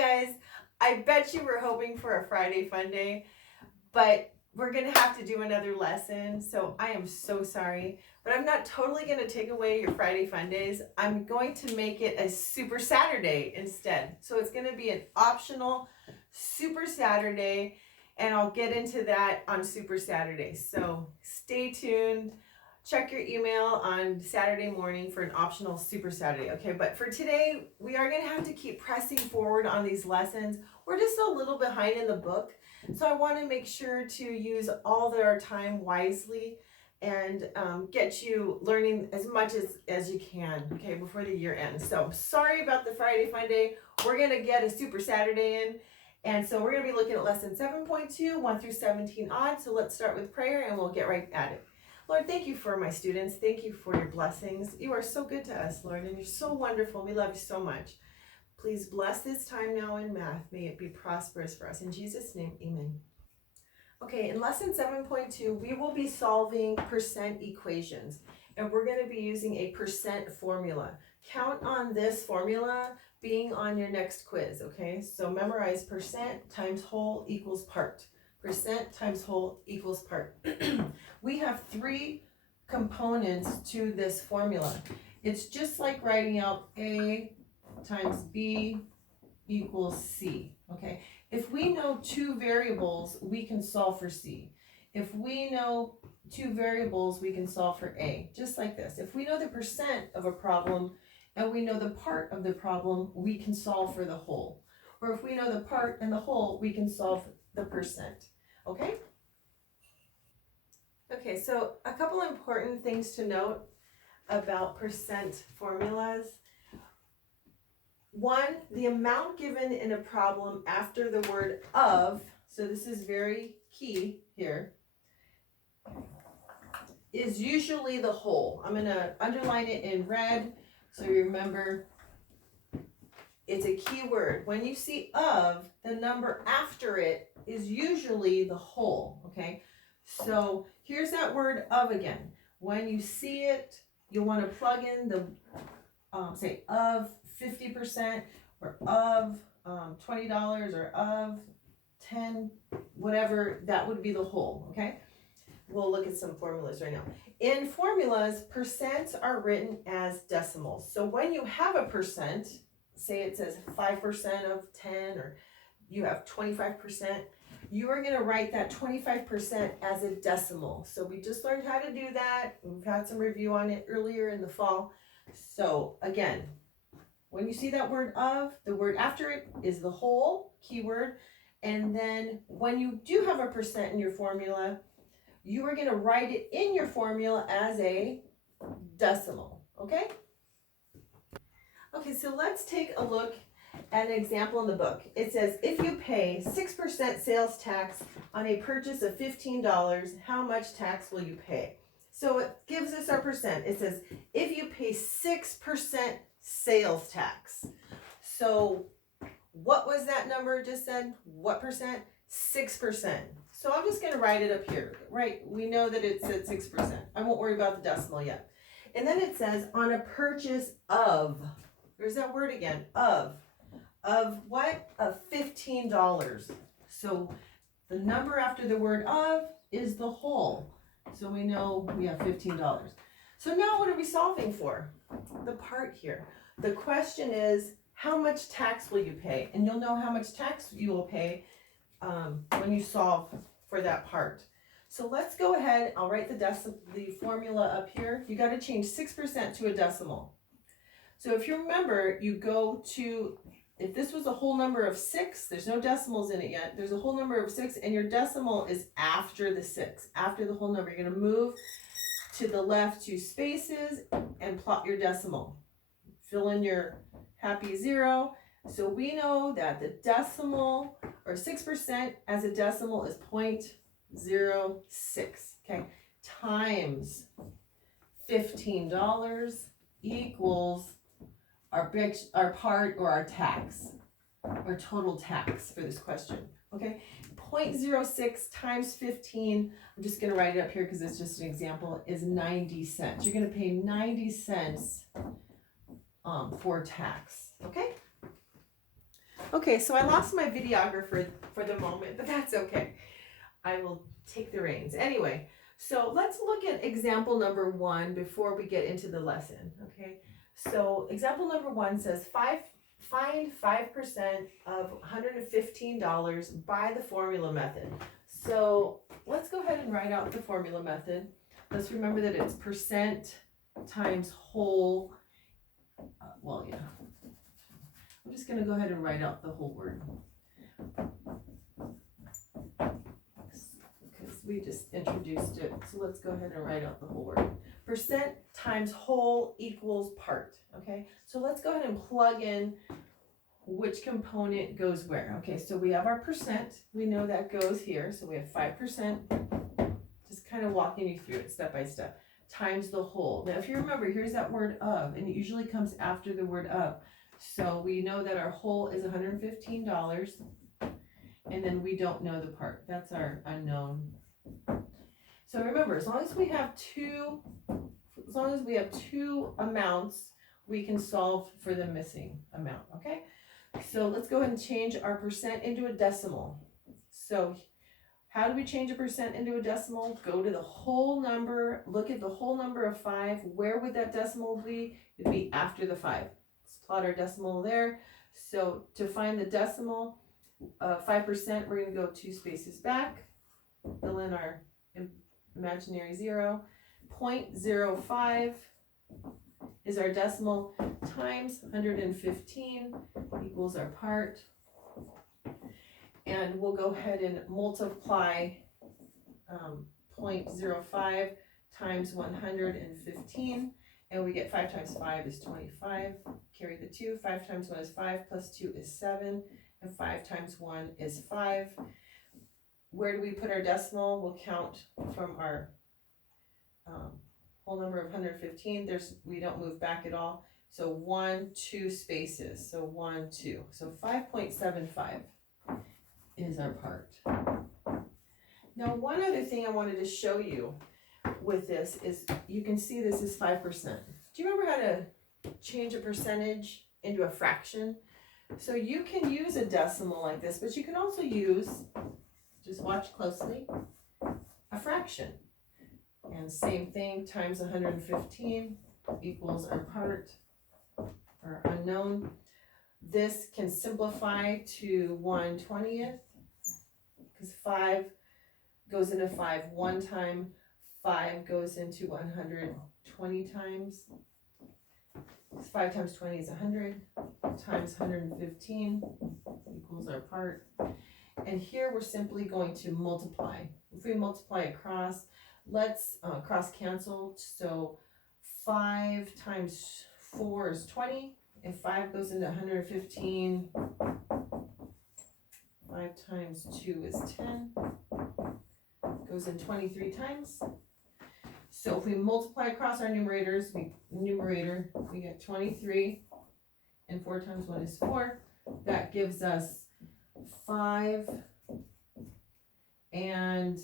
guys, I bet you were hoping for a Friday fun day, but we're gonna have to do another lesson, so I am so sorry. But I'm not totally gonna take away your Friday fun days. I'm going to make it a Super Saturday instead. So it's gonna be an optional Super Saturday, and I'll get into that on Super Saturday. So stay tuned. Check your email on Saturday morning for an optional Super Saturday, okay? But for today, we are gonna have to keep pressing forward on these lessons. We're just a little behind in the book, so I wanna make sure to use all our time wisely and get you learning as much as you can, okay, before the year ends. So sorry about the Friday Fun Day. We're gonna get a Super Saturday in, and so we're gonna be looking at lesson 7.2, 1 through 17 odd. So let's start with prayer and we'll get right at it. Lord, thank you for my students. Thank you for your blessings. You are so good to us, Lord, and you're so wonderful. We love you so much. Please bless this time now in math. May it be prosperous for us. In Jesus' name, amen. Okay, in lesson 7.2, we will be solving percent equations, and we're going to be using a percent formula. Count on this formula being on your next quiz, okay? So memorize percent times whole equals part. Percent times whole equals part. We have three components to this formula. It's just like writing out A times B equals C, okay? If we know two variables, we can solve for C. If we know two variables, we can solve for A, just like this. If we know the percent of a problem and we know the part of the problem, we can solve for the whole. Or if we know the part and the whole, we can solve the percent, okay? Okay, so a couple important things to note about percent formulas. One, the amount given in a problem after the word of, so this is very key here, is usually the whole. I'm going to underline it in red so you remember it's a key word. When you see of, the number after it is usually the whole, okay? So here's that word of again. When you see it, you'll want to plug in the, say, of 50% or of $20 or of 10, whatever, that would be the whole, okay? We'll look at some formulas right now. In formulas, percents are written as decimals. So when you have a percent, say it says 5% of 10 or you have 25%, you are going to write that 25% as a decimal. So we just learned how to do that. We've had some review on it earlier in the fall. So again, when you see that word of, the word after it is the whole, keyword. And then when you do have a percent in your formula, you are going to write it in your formula as a decimal, okay? Okay, so let's take a look at an example in the book. It says, if you pay 6% sales tax on a purchase of $15, how much tax will you pay? So it gives us our percent. It says, if you pay 6% sales tax. So what was that number just said? What percent? 6%. So I'm just going to write it up here, right? We know that it said 6%. I won't worry about the decimal yet. And then it says on a purchase of, there's that word again, of what? Of $15. So the number after the word of is the whole. So we know we have $15. So now what are we solving for? The part here. The question is, how much tax will you pay? And you'll know how much tax you will pay when you solve for that part. So let's go ahead. I'll write the formula up here. You got to change 6% to a decimal. So if you remember, you go to, if this was a whole number of 6, there's no decimals in it yet. There's a whole number of 6, and your decimal is after the 6, after the whole number. You're going to move to the left 2 spaces and plot your decimal. Fill in your happy 0. So we know that the decimal, or 6% as a decimal, is 0.06, okay? Times $15 equals our part, or our tax, or total tax for this question, okay? 0.06 times 15, I'm just going to write it up here because it's just an example, is 90 cents. You're going to pay 90 cents for tax, okay? Okay, so I lost my videographer for the moment, but that's okay. I will take the reins. Anyway, so let's look at example number 1 before we get into the lesson, okay? So example number 1 says find 5% of $115 by the formula method. So let's go ahead and write out the formula method. Let's remember that it's percent times whole. Well, yeah. I'm just going to go ahead and write out the whole word, because we just introduced it. So let's go ahead and write out the whole word. Percent times whole equals part. Okay, so let's go ahead and plug in which component goes where. Okay, so we have our percent. We know that goes here. So we have 5%. Just kind of walking you through it step by step. Times the whole. Now, if you remember, here's that word of, and it usually comes after the word of. So we know that our whole is $115, and then we don't know the part. That's our unknown. So remember, as long as we have two amounts, we can solve for the missing amount, okay? So let's go ahead and change our percent into a decimal. So how do we change a percent into a decimal? Go to the whole number, look at the whole number of 5. Where would that decimal be? It'd be after the 5. Let's plot our decimal there. So to find the decimal, 5%, we're going to go 2 spaces back, fill in our imaginary 0. 0.05 is our decimal, times 115 equals our part. And we'll go ahead and multiply 0.05 times 115, and we get 5 times 5 is 25. Carry the 2. 5 times 1 is 5, plus 2 is 7, and 5 times 1 is 5. Where do we put our decimal? We'll count from our whole number of 115. We don't move back at all. So 1, 2 spaces. So 1, 2. So 5.75 is our part. Now, one other thing I wanted to show you with this is, you can see this is 5%. Do you remember how to change a percentage into a fraction? So you can use a decimal like this, but you can also use, just watch closely, a fraction. And same thing, times 115 equals our part, our unknown. This can simplify to 1/20th, because 5 goes into 5 one time, 5 goes into 120 times. 5 times 20 is 100, times 115 equals our part. And here we're simply going to multiply. If we multiply across, let's cross cancel. So 5 times 4 is 20. If 5 goes into 115, 5 times 2 is 10. Goes in 23 times. So if we multiply across our numerator, we get 23, and 4 times 1 is 4. That gives us 5, and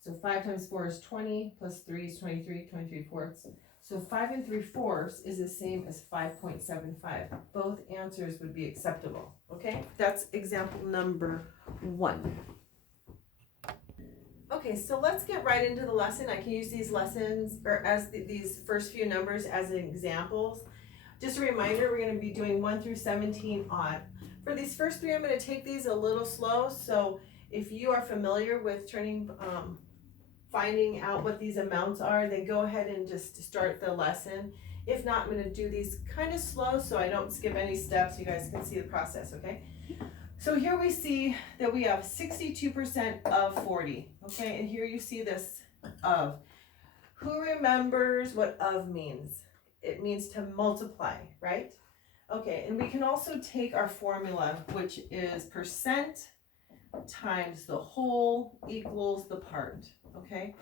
so 5 times 4 is 20, plus 3 is 23, 23 fourths. So 5 3/4 is the same as 5.75. Both answers would be acceptable, okay? That's example number 1. Okay, so let's get right into the lesson. I can use these lessons, or as these first few numbers as examples. Just a reminder, we're going to be doing 1 through 17 odd. For these first 3, I'm going to take these a little slow, so if you are familiar with finding out what these amounts are, then go ahead and just start the lesson. If not, I'm going to do these kind of slow so I don't skip any steps. You guys can see the process, okay? So here we see that we have 62% of 40, okay? And here you see this of. Who remembers what of means? It means to multiply, right? Okay, and we can also take our formula, which is percent times the whole equals the part, okay?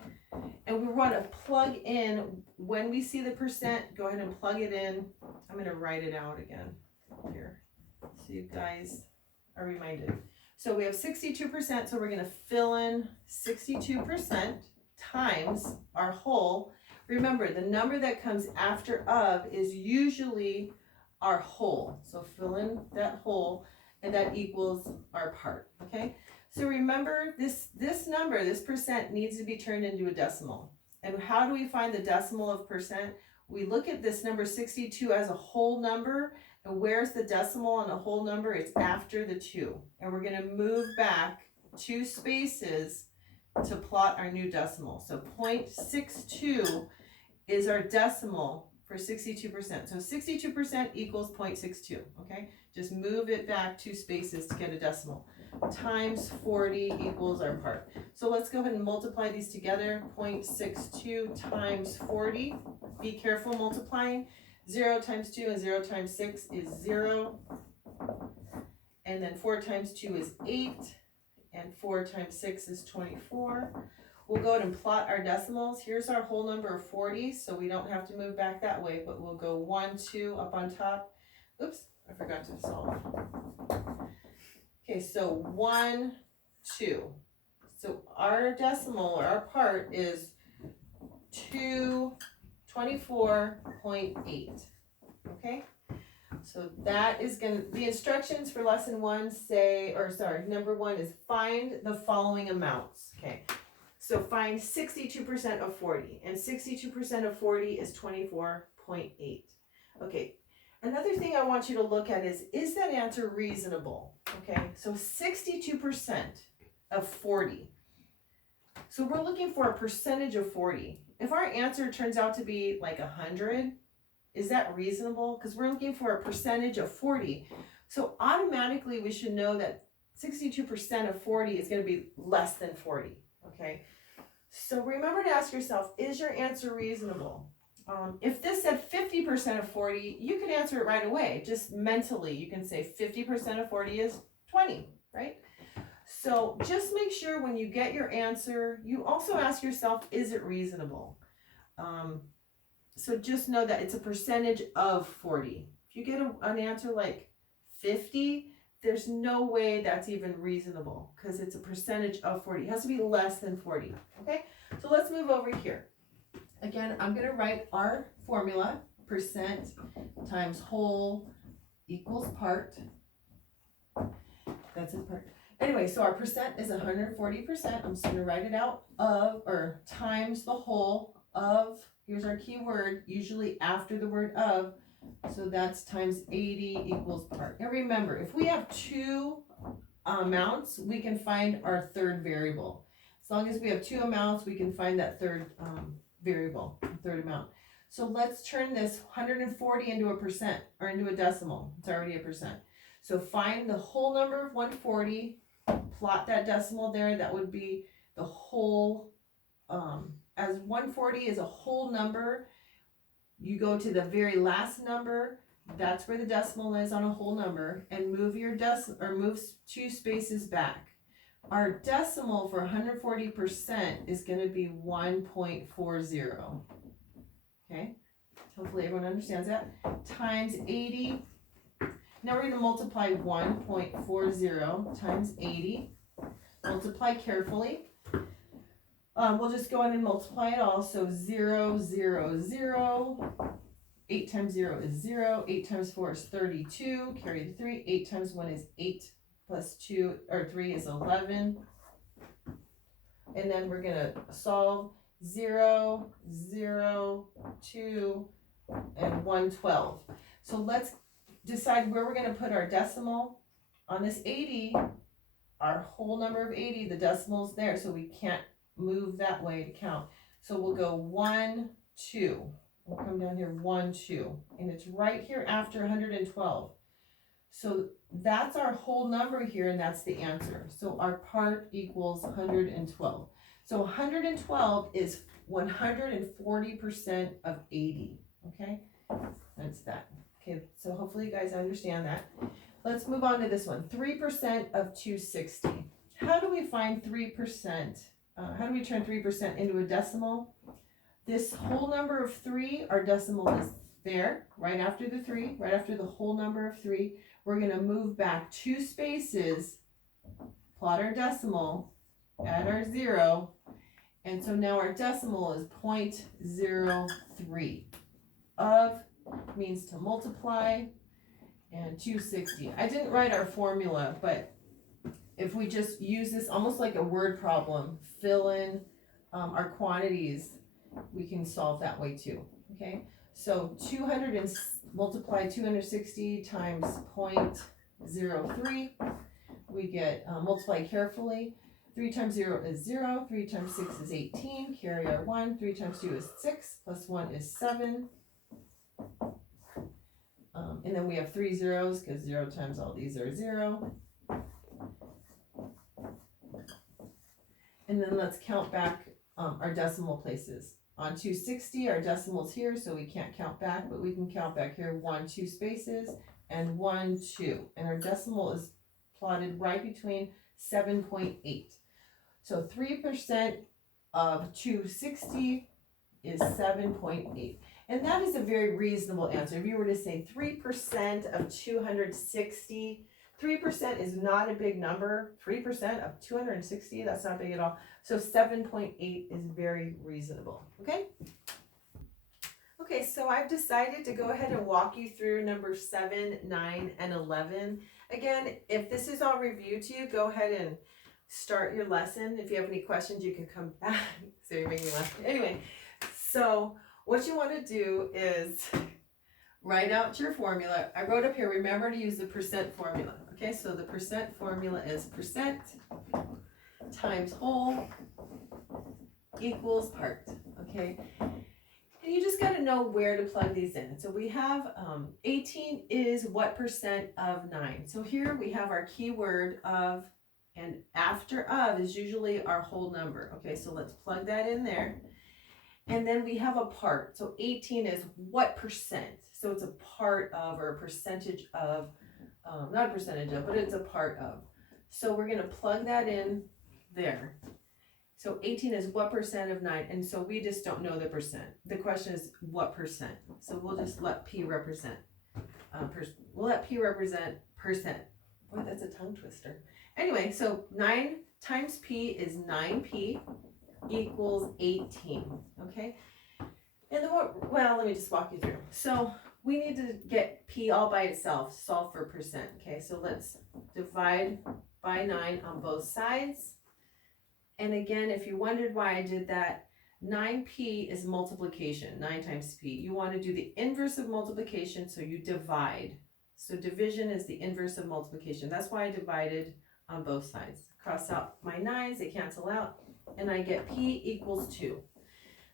And we want to plug in, when we see the percent, go ahead and plug it in. I'm going to write it out again here so you guys are reminded. So we have 62%, so we're going to fill in 62% times our whole. Remember, the number that comes after of is usually our whole. So fill in that whole, and that equals our part, okay? So remember, this number, this percent, needs to be turned into a decimal. And how do we find the decimal of percent? We look at this number 62 as a whole number, and where's the decimal on a whole number? It's after the 2. And we're gonna move back 2 spaces to plot our new decimal. So 0.62 is our decimal for 62%. So 62% equals 0.62, okay? Just move it back 2 spaces to get a decimal. Times 40 equals our part. So let's go ahead and multiply these together. 0.62 times 40. Be careful multiplying. 0 times 2 and 0 times 6 is 0. And then 4 times 2 is 8. And 4 times 6 is 24. We'll go ahead and plot our decimals. Here's our whole number of 40, so we don't have to move back that way, but we'll go 1, 2 up on top. Oops, I forgot to solve. Okay, so 1, 2. So our decimal, or our part, is 224.8. Okay? So that is going to, the instructions for lesson 1 say, or sorry, number 1 is find the following amounts. Okay. So find 62% of 40, and 62% of 40 is 24.8. Okay. Another thing I want you to look at is that answer reasonable? Okay. So 62% of 40. So we're looking for a percentage of 40. If our answer turns out to be like 100, is that reasonable? Because we're looking for a percentage of 40. So automatically we should know that 62% of 40 is going to be less than 40. Okay. So remember to ask yourself, is your answer reasonable? If this said 50% of 40, you could answer it right away. Just mentally, you can say 50% of 40 is 20, right? So just make sure when you get your answer, you also ask yourself, is it reasonable? So just know that it's a percentage of 40. If you get an answer like 50, there's no way that's even reasonable because it's a percentage of 40. It has to be less than 40, okay? So let's move over here. Again, I'm going to write our formula, percent times whole equals part. That's its part. Anyway, so our percent is 140%. I'm just going to write it out of, or times the whole of, here's our key word, usually after the word of, so that's times 80 equals part. Now remember, if we have 2 amounts, we can find our third variable. As long as we have 2 amounts, we can find that third variable, third amount. So let's turn this 140 into a percent, or into a decimal. It's already a percent. So find the whole number of 140, plot that decimal there. That would be the whole, as 140 is a whole number, you go to the very last number, that's where the decimal is on a whole number, and move your move 2 spaces back. Our decimal for 140% is going to be 1.40. Okay, hopefully everyone understands that. Times 80. Now we're going to multiply 1.40 times 80. Multiply carefully. We'll just go in and multiply it all. So 0, 0, 0. 8 times 0 is 0. 8 times 4 is 32. Carry the 3. 8 times 1 is 8. Plus 2 or 3 is 11. And then we're going to solve 0, 0, 2, and 112. So let's decide where we're going to put our decimal. On this 80, our whole number of 80, the decimal's there, so we can't move that way to count. So we'll go 1, 2. We'll come down here, 1, 2. And it's right here after 112. So that's our whole number here, and that's the answer. So our part equals 112. So 112 is 140% of 80, okay? That's that. Okay, so hopefully you guys understand that. Let's move on to this one, 3% of 260. How do we find 3%? How do we turn 3% into a decimal? This whole number of 3, our decimal is there, right after the 3, right after the whole number of 3. We're going to move back 2 spaces, plot our decimal, add our 0, and so now our decimal is 0.03. Of means to multiply. and 260. I didn't write our formula, but if we just use this almost like a word problem, fill in our quantities, we can solve that way too, okay? So 200 and multiply 260 times 0.03, we get, multiply carefully, 3 times 0 is 0, 3 times 6 is 18, carry our 1, 3 times 2 is 6, plus 1 is 7, and then we have 3 zeros, because 0 times all these are 0. And then let's count back our decimal places. On 260, our decimal's here, so we can't count back, but we can count back here 1, 2 spaces, and 1, 2. And our decimal is plotted right between 7.8. So 3% of 260 is 7.8. And that is a very reasonable answer. If you were to say 3% of 260, 3% is not a big number. 3% of 260, that's not big at all. So 7.8 is very reasonable, okay? Okay, so I've decided to go ahead and walk you through number 7, 9, and 11. Again, if this is all reviewed to you, go ahead and start your lesson. If you have any questions, you can come back. So you're making me laugh. Anyway, so what you want to do is write out your formula. I wrote up here, remember to use the percent formula. Okay, so the percent formula is percent times whole equals part. Okay, and you just got to know where to plug these in. So we have 18 is what percent of 9. So here we have our keyword of, and after of is usually our whole number. Okay, so let's plug that in there. And then we have a part. So 18 is what percent? So it's a part of, or a percentage of, not a percentage of, but it's a part of. So we're going to plug that in there. So 18 is what percent of 9? And so we just don't know the percent. The question is what percent? So we'll just let P represent. We'll let P represent percent. Boy, that's a tongue twister. Anyway, so 9 times P is 9P equals 18, okay? And well, let me just walk you through. So we need to get P all by itself, solve for percent, okay? So let's divide by 9 on both sides. And again, if you wondered why I did that, 9P is multiplication, 9 times P. You want to do the inverse of multiplication, so you divide. So division is the inverse of multiplication. That's why I divided on both sides. Cross out my 9s, they cancel out, and I get P equals 2.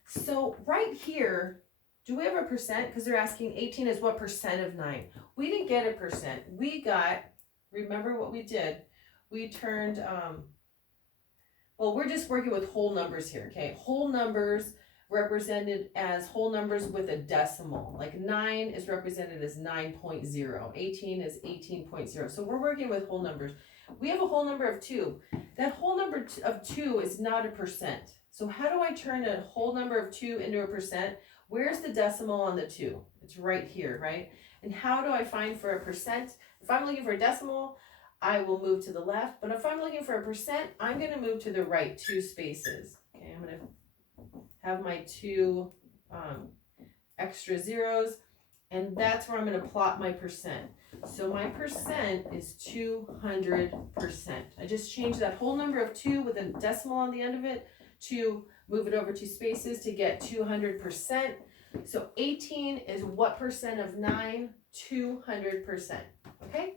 So right here, do we have a percent? Because they're asking 18 is what percent of 9. We didn't get a percent. We got, remember what we did? We turned, well, we're just working with whole numbers here, okay? Whole numbers represented as whole numbers with a decimal. Like 9 is represented as 9.0. 18 is 18.0. So we're working with whole numbers. We have a whole number of 2. That whole number of 2 is not a percent. So how do I turn a whole number of 2 into a percent? Where's the decimal on the 2? It's right here, right? And how do I find for a percent? If I'm looking for a decimal, I will move to the left. But if I'm looking for a percent, I'm going to move to the right 2 spaces. Okay, I'm going to have my 2 extra zeros. And that's where I'm going to plot my percent. So my percent is 200%. I just changed that whole number of 2 with a decimal on the end of it to move it over 2 spaces to get 200%. So 18 is what percent of 9? 200%. Okay?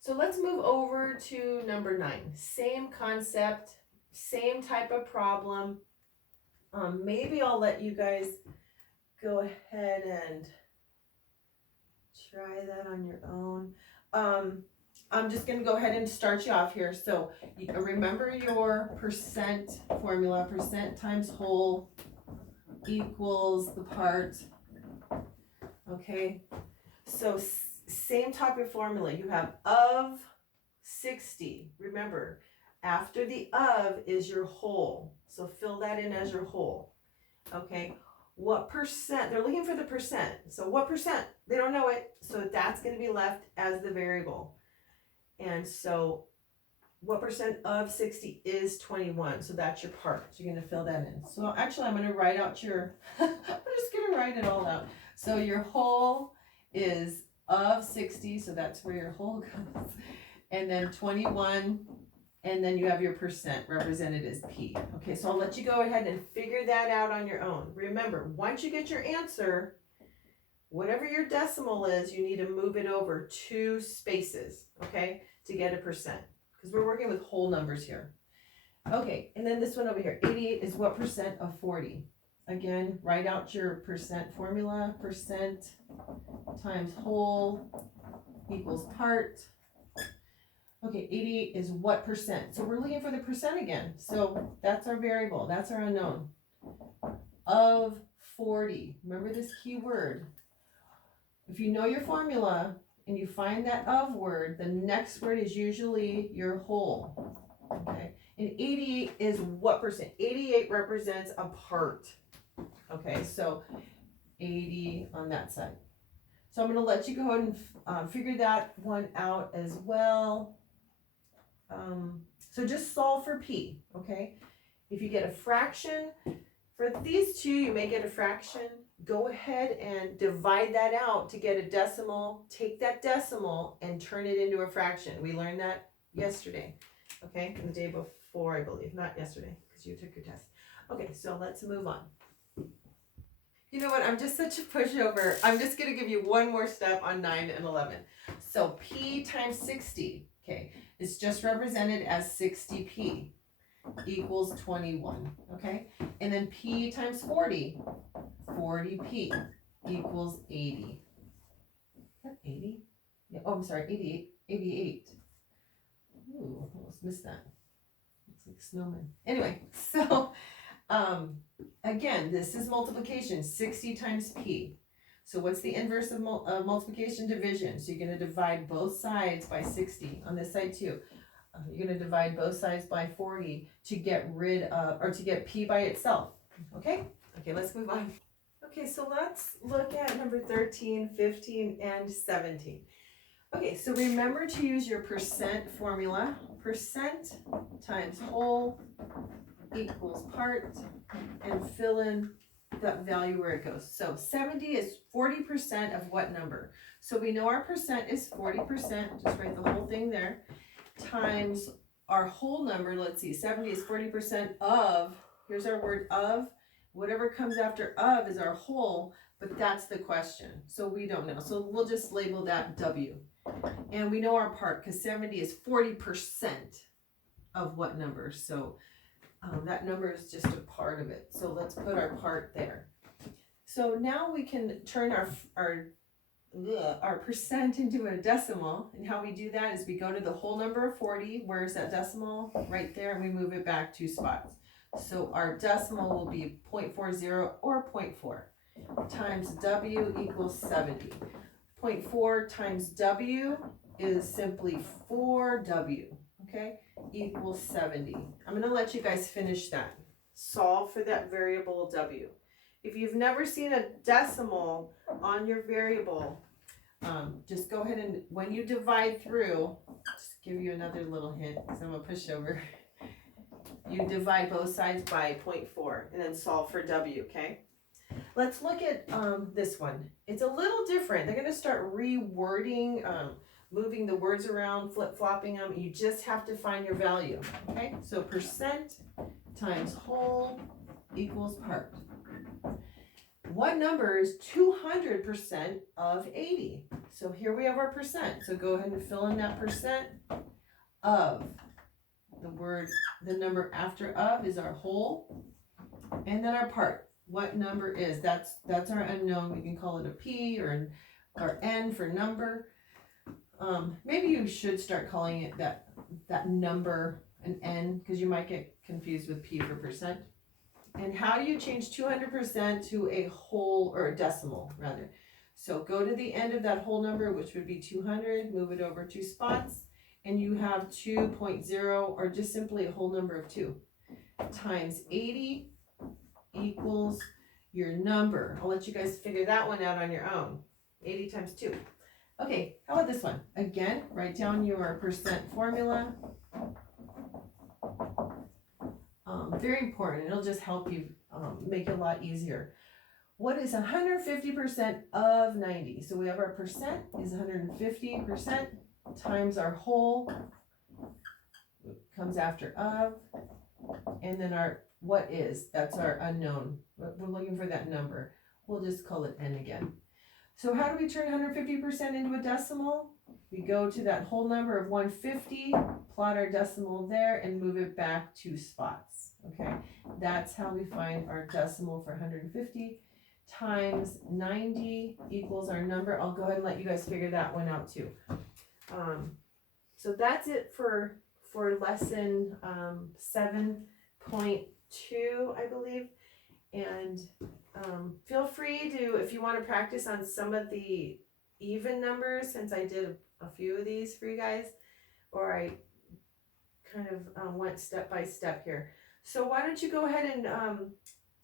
So let's move over to number 9. Same concept, same type of problem. Maybe I'll let you guys go ahead and try that on your own. I'm just going to go ahead and start you off here. So remember your percent formula. Percent times whole equals the part. Okay. So same type of formula. You have of 60. Remember, after the of is your whole. So fill that in as your whole. Okay. What percent? They're looking for the percent. So what percent? They don't know it. So that's going to be left as the variable. And so what percent of 60 is 21? So that's your part. So you're going to fill that in. So actually I'm going to write out your, I'm just going to write it all out. So your whole is of 60, so that's where your whole goes, and then 21, and then you have your percent represented as P. Okay, so I'll let you go ahead and figure that out on your own. Remember, once you get your answer, whatever your decimal is, you need to move it over 2 spaces, okay, to get a percent, because we're working with whole numbers here. Okay, and then this one over here, 88 is what percent of 40? Again, write out your percent formula, percent times whole equals part. Okay, 88 is what percent? So we're looking for the percent again. So that's our variable, that's our unknown. Of 40, remember this key word. If you know your formula and you find that of word, the next word is usually your whole, okay? And 88 is what percent? 88 represents a part, okay? So 80 on that side. So I'm going to let you go ahead and figure that one out as well. So just solve for P, okay? If you get a fraction, for these two, you may get a fraction. Go ahead and divide that out to get a decimal. Take that decimal and turn it into a fraction. We learned that yesterday, okay? The day before, I believe, not yesterday, because you took your test. Okay, so let's move on. You know what, I'm just such a pushover. I'm just gonna give you one more step on 9 and 11. So P times 60, okay, is just represented as 60P equals 21, okay? And then P times 40, 40P equals 80. Is that 80? Yeah, oh, I'm sorry, 88, 88. Ooh, almost missed that. Looks like snowman. Anyway, so, again, this is multiplication, 60 times P. So what's the inverse of multiplication? Division. So you're going to divide both sides by 60 on this side too. You're going to divide both sides by 40 to get rid of, or to get P by itself. Okay? Okay, let's move on. Okay, so let's look at number 13, 15, and 17. Okay, so remember to use your percent formula. Percent times whole equals part, and fill in that value where it goes. So 70 is 40% of what number? So we know our percent is 40%, just write the whole thing there, times our whole number. Let's see, 70 is 40% of, here's our word of, whatever comes after of is our whole, but that's the question. So we don't know. So we'll just label that W. And we know our part, because 70 is 40% of what number? So that number is just a part of it. So let's put our part there. So now we can turn our percent into a decimal. And how we do that is we go to the whole number of 40. Where's that decimal? Right there. And we move it back 2 spots. So our decimal will be 0.40 or 0.4 times W equals 70. 0.4 times W is simply 4W, okay, equals 70. I'm going to let you guys finish that. Solve for that variable W. If you've never seen a decimal on your variable, just go ahead and, when you divide through, just give you another little hint, because I'm a pushover. You divide both sides by 0.4 and then solve for W, okay? Let's look at this one. It's a little different. They're going to start rewording, moving the words around, flip-flopping them. You just have to find your value, okay? So percent times whole equals part. What number is 200% of 80? So here we have our percent. So go ahead and fill in that percent of. The number after of is our whole, and then our part. What number is? That's our unknown. We can call it a P or N for number. Maybe you should start calling it that number an N, because you might get confused with P for percent. And how do you change 200% to a whole, or a decimal rather? So go to the end of that whole number, which would be 200, move it over 2 spots, and you have 2.0, or just simply a whole number of 2, times 80 equals your number. I'll let you guys figure that one out on your own. 80 times 2. Okay, how about this one? Again, write down your percent formula. Very important. It'll just help you make it a lot easier. what is 150% of 90? So we have our percent is 150% times our whole, comes after of, and then our what is, that's our unknown. We're looking for that number. We'll just call it n again. So how do we turn 150% into a decimal? We go to that whole number of 150, plot our decimal there, and move it back 2 spots. Okay, that's how we find our decimal for 150 times 90 equals our number. I'll go ahead and let you guys figure that one out too. So that's it for lesson 7.2, I believe. And feel free to, if you want to practice on some of the even numbers, since I did a few of these for you guys, or I kind of went step by step here. So why don't you go ahead and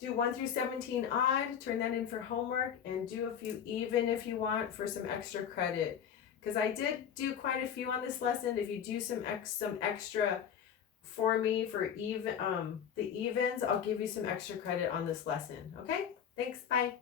do 1 through 17 odd, turn that in for homework, and do a few even if you want for some extra credit. Because I did do quite a few on this lesson. If you do some extra for me for even the evens, I'll give you some extra credit on this lesson. Okay? Thanks. Bye.